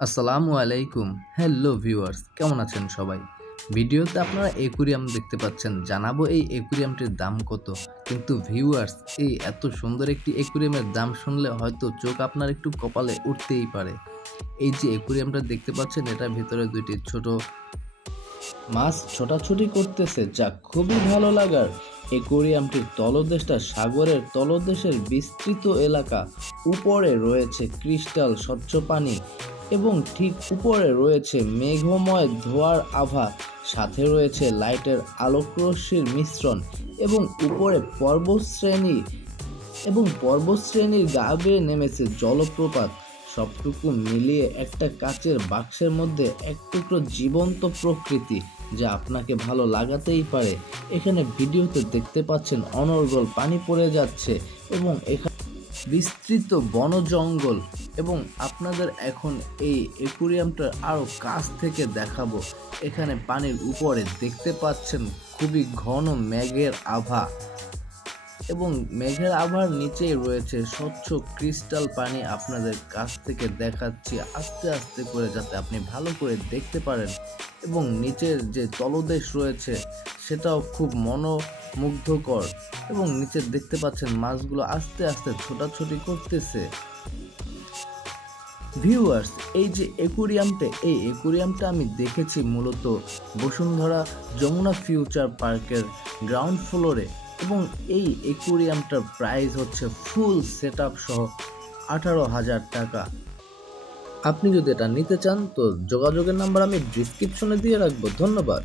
আসসালামু আলাইকুম। Hello viewers, কেমন আছেন সবাই? ভিডিওতে আপনারা অ্যাকুরিয়াম দেখতে পাচ্ছেন। জানাবো এই অ্যাকুরিয়ামটির দাম কত। কিন্তু ভিউয়ার্স, এই এত সুন্দর একটি অ্যাকুরিয়ামের দাম শুনলে হয়তো চোখ আপনার একটু কপালে উঠতেই পারে। এই যে অ্যাকুরিয়ামটা দেখতে পাচ্ছেন, এটার ভিতরে দুইটি ছোট মাছ ছোটাছুটি করতেছে, যা খুবই ভালো লাগার। অ্যাকোয়ারিয়ামটির তলদেশটা সাগরের তলদেশের বিস্তৃত এলাকা। উপরে রয়েছে ক্রিস্টাল স্বচ্ছ পানি এবং ঠিক উপরে রয়েছে মেঘময় ধোঁয়ার আভা, সাথে রয়েছে লাইটের আলোকরশ্মির মিশ্রণ এবং উপরে পর্বতশ্রেণীর গা বেয়ে নেমেছে জলপ্রপাত। সবটুকু মিলিয়ে একটা কাচের বাক্সের মধ্যে এক টুকরো জীবন্ত প্রকৃতি, যা আপনাকে ভালো লাগাতেই পারে। এখানে ভিডিওতে দেখতে পাচ্ছেন অনর্গল পানি পড়ে যাচ্ছে এবং এখানে বিস্তৃত বন জঙ্গল। এবং আপনাদের এখন এই অ্যাকুরিয়ামটার আরও কাছ থেকে দেখাবো। এখানে পানির উপরে দেখতে পাচ্ছেন খুবই ঘন মেঘের আভা এবং মেঘের আভার নিচেই রয়েছে স্বচ্ছ ক্রিস্টাল পানি। আপনাদের কাছ থেকে দেখাচ্ছি আস্তে আস্তে করে, যাতে আপনি ভালো করে দেখতে পারেন। এবং নিচের যে তলদেশ রয়েছে সেটাও খুব মনোমুগ্ধকর। এবং নিচে দেখতে পাচ্ছেন মাছগুলো আস্তে আস্তে ছোটাছুটি করতেছে। ভিউয়ার্স, এই যে অ্যাকুরিয়ামটা আমি দেখেছি মূলত বসুন্ধরা যমুনা ফিউচার পার্কের গ্রাউন্ড ফ্লোরে। এবং এই অ্যাকুরিয়ামটার প্রাইস হচ্ছে ফুল সেট আপ সহ 18,000 টাকা। আপনি যদি এটা নিতে চান তো যোগাযোগের নাম্বার আমি ডিসক্রিপশনে দিয়ে রাখবো। ধন্যবাদ।